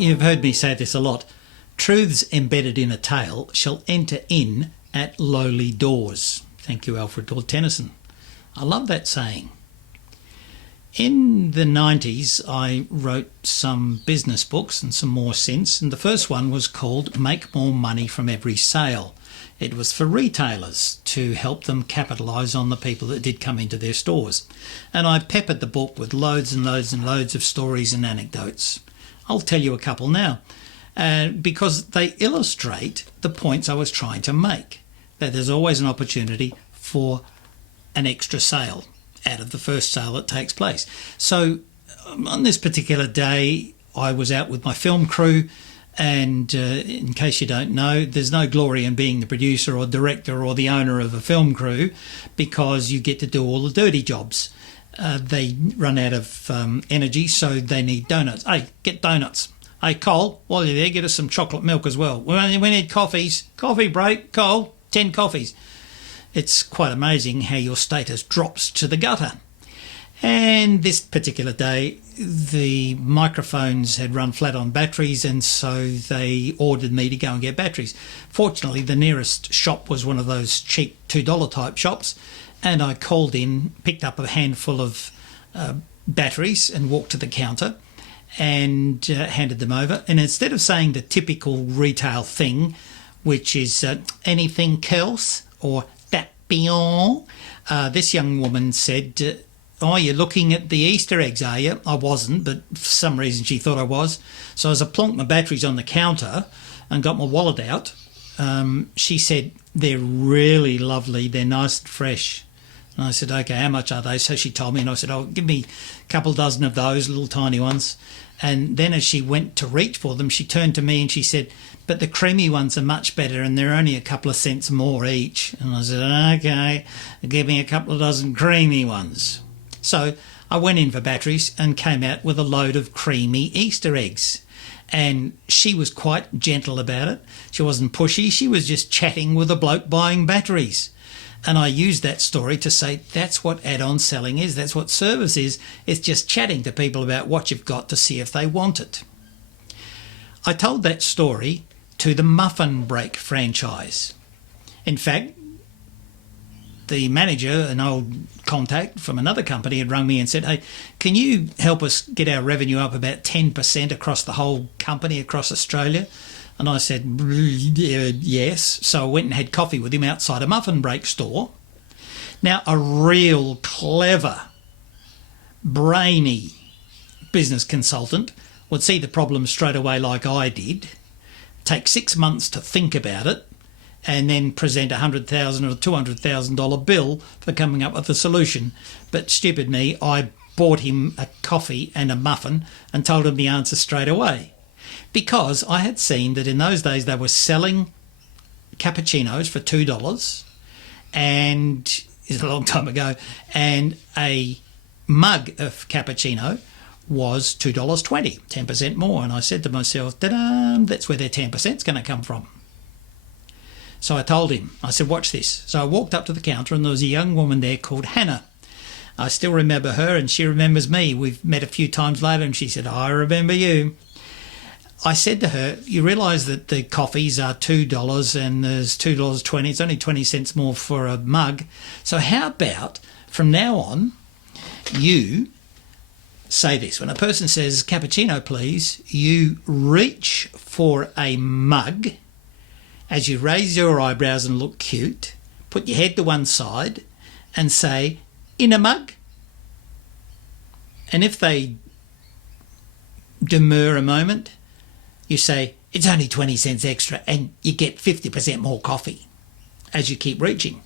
You've heard me say this a lot. Truths embedded in a tale shall enter in at lowly doors. Thank you, Alfred Lord Tennyson. I love that saying. In the 90s, I wrote some business books and some more since, and the first one was called Make More Money from Every Sale. It was for retailers to help them capitalise on the people that did come into their stores. And I peppered the book with loads and loads and loads of stories and anecdotes. I'll tell you a couple now, because they illustrate the points I was trying to make, that there's always an opportunity for an extra sale out of the first sale that takes place. So on this particular day, I was out with my film crew, and in case you don't know, there's no glory in being the producer or director or the owner of a film crew, because you get to do all the dirty jobs. They run out of energy, so they need donuts. Hey, get donuts. Hey, Cole, while you're there, get us some chocolate milk as well. We need coffees. Coffee break, Cole, 10 coffees. It's quite amazing how your status drops to the gutter. And this particular day, the microphones had run flat on batteries, and so they ordered me to go and get batteries. Fortunately, the nearest shop was one of those cheap $2 type shops, and I called in, picked up a handful of batteries and walked to the counter and handed them over. And instead of saying the typical retail thing, which is anything else or that beyond, this young woman said, oh, you're looking at the Easter eggs, are you? I wasn't, but for some reason she thought I was. So as I plonked my batteries on the counter and got my wallet out, she said, they're really lovely, they're nice and fresh. And I said, okay, how much are they? So she told me, and I said, oh, give me a couple dozen of those, little tiny ones. And then as she went to reach for them, she turned to me and she said, but the creamy ones are much better and they're only a couple of cents more each. And I said, okay, give me a couple of dozen creamy ones. So I went in for batteries and came out with a load of creamy Easter eggs. And she was quite gentle about it. She wasn't pushy. She was just chatting with a bloke buying batteries. And I used that story to say that's what add-on selling is. That's what service is. It's just chatting to people about what you've got to see if they want it. I told that story to the Muffin Break franchise. In fact, the manager, an old contact from another company, had rung me and said, hey, can you help us get our revenue up about 10% across the whole company across Australia? And I said, yes. So I went and had coffee with him outside a Muffin Break store. Now, a real clever, brainy business consultant would see the problem straight away like I did, take 6 months to think about it, and then present $100,000 or $200,000 bill for coming up with a solution. But stupid me, I bought him a coffee and a muffin and told him the answer straight away. Because I had seen that in those days they were selling cappuccinos for $2, and it's a long time ago, and a mug of cappuccino was $2.20, 10% more. And I said to myself, ta-da, that's where their 10% is going to come from. So I told him, I said, watch this. So I walked up to the counter and there was a young woman there called Hannah. I still remember her and she remembers me. We've met a few times later and she said, I remember you. I said to her, you realise that the coffees are $2 and there's $2.20. It's only 20 cents more for a mug. So how about from now on you say this. When a person says, cappuccino please, you reach for a mug as you raise your eyebrows and look cute, put your head to one side and say, in a mug. And if they demur a moment, you say, it's only 20 cents extra and you get 50% more coffee as you keep reaching.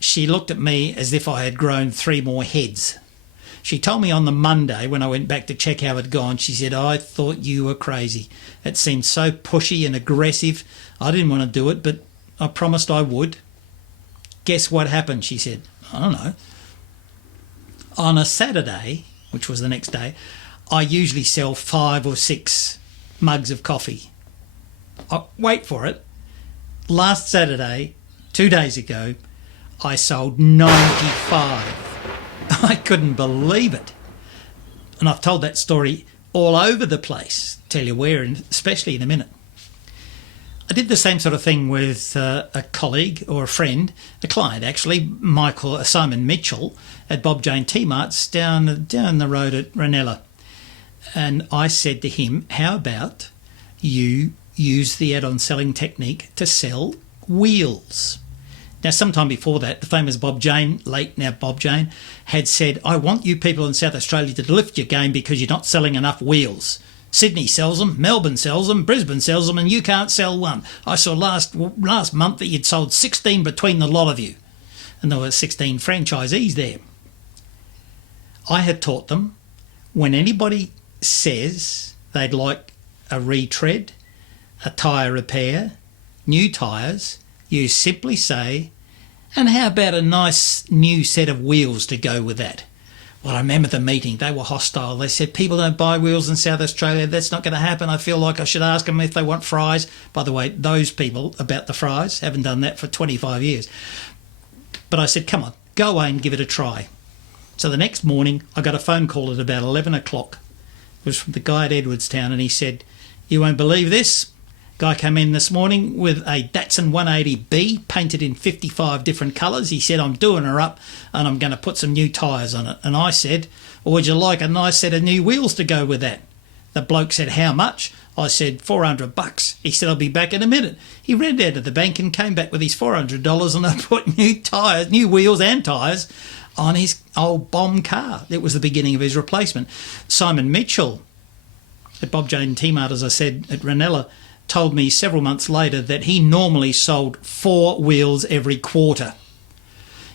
She looked at me as if I had grown 3 more heads. She told me on the Monday when I went back to check how it had gone, she said, I thought you were crazy. It seemed so pushy and aggressive. I didn't want to do it, but I promised I would. Guess what happened, she said. I don't know. On a Saturday, which was the next day, I usually sell 5 or 6 mugs of coffee. Wait for it. Last Saturday, 2 days ago, I sold 95. I couldn't believe it. And I've told that story all over the place. Tell you where, especially in a minute. I did the same sort of thing with a colleague or a friend, a client actually, Simon Mitchell at Bob Jane Tea Marts down the road at Ranella. And I said to him, how about you use the add-on selling technique to sell wheels? Now, sometime before that, the famous Bob Jane, late now Bob Jane, had said, I want you people in South Australia to lift your game because you're not selling enough wheels. Sydney sells them, Melbourne sells them, Brisbane sells them, and you can't sell one. I saw last month that you'd sold 16 between the lot of you. And there were 16 franchisees there. I had taught them, when anybody says they'd like a retread, a tyre repair, new tyres, you simply say, and how about a nice new set of wheels to go with that? Well, I remember the meeting. They were hostile. They said, people don't buy wheels in South Australia. That's not going to happen. I feel like I should ask them if they want fries. By the way, those people about the fries haven't done that for 25 years. But I said, come on, go away and give it a try. So the next morning, I got a phone call at about 11 o'clock. It was from the guy at Edwardstown, and he said, you won't believe this. Guy came in this morning with a Datsun 180B painted in 55 different colours. He said, I'm doing her up and I'm going to put some new tyres on it. And I said, well, would you like a nice set of new wheels to go with that? The bloke said, how much? I said, $400. He said, I'll be back in a minute. He ran down to the bank and came back with his $400 and I put new tyres, new wheels and tyres on his old bomb car. It was the beginning of his replacement. Simon Mitchell at Bob Jane Tea Mart, as I said, at Ranella, told me several months later that he normally sold 4 wheels every quarter.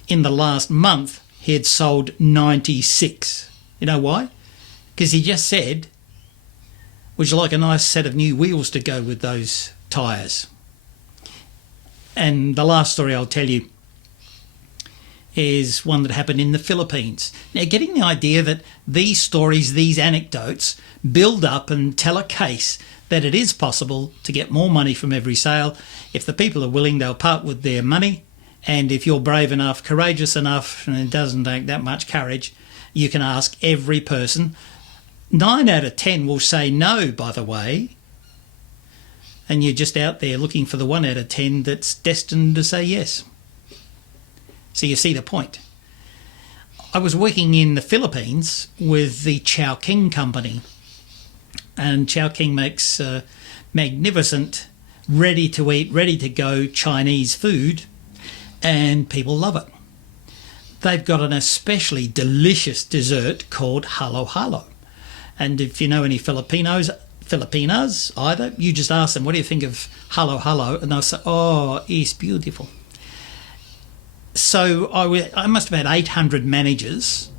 In the last month, he had sold 96. You know why? Because he just said, would you like a nice set of new wheels to go with those tyres? And the last story I'll tell you is one that happened in the Philippines. Now, getting the idea that these stories, these anecdotes, build up and tell a case that it is possible to get more money from every sale. If the people are willing, they'll part with their money. And if you're brave enough, courageous enough, and it doesn't take that much courage, you can ask every person. 9 out of 10 will say no, by the way. And you're just out there looking for the 1 out of 10 that's destined to say yes. So you see the point. I was working in the Philippines with the Chowking company. And Chowking makes magnificent, ready-to-eat, ready-to-go Chinese food, and people love it. They've got an especially delicious dessert called halo halo. And if you know any Filipinas either, you just ask them, what do you think of halo halo? And they'll say, oh, it's beautiful. So I must have had 800 managers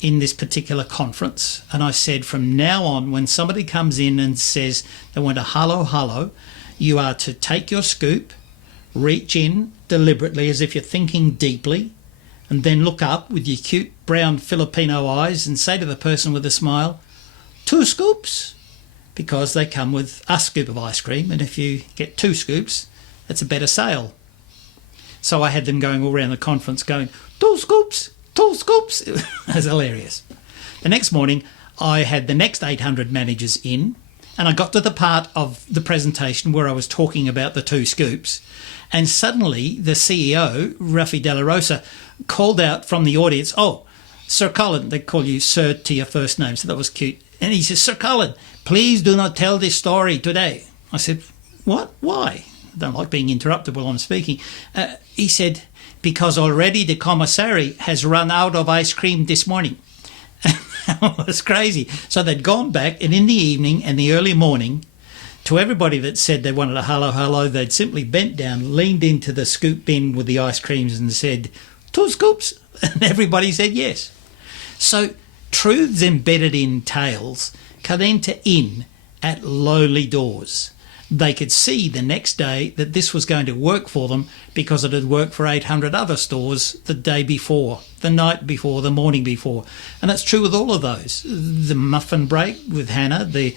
in this particular conference, and I said, from now on, when somebody comes in and says they want a halo halo, you are to take your scoop, reach in deliberately as if you're thinking deeply, and then look up with your cute brown Filipino eyes and say to the person with a smile, 2 scoops, because they come with a scoop of ice cream, and if you get 2 scoops, that's a better sale. So I had them going all around the conference going, 2 scoops, 2 scoops. It was hilarious. The next morning, I had the next 800 managers in, and I got to the part of the presentation where I was talking about the 2 scoops, and suddenly the CEO, Rafi De La Rosa, called out from the audience, oh, Sir Colin, they call you Sir to your first name, so that was cute. And he says, Sir Colin, please do not tell this story today. I said, what? Why? I don't like being interrupted while I'm speaking. He said, because already the commissary has run out of ice cream this morning. It was crazy. So they'd gone back, and in the evening and the early morning, to everybody that said they wanted a halo halo, they'd simply bent down, leaned into the scoop bin with the ice creams and said, 2 scoops? And everybody said yes. So truths embedded in tales could enter in at lowly doors. They could see the next day that this was going to work for them because it had worked for 800 other stores the day before, the night before, the morning before. And that's true with all of those. The muffin break with Hannah, the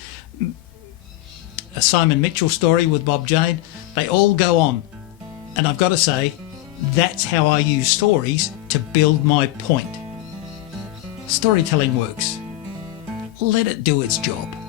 Simon Mitchell story with Bob Jane, they all go on. And I've got to say, that's how I use stories to build my point. Storytelling works. let it do its job.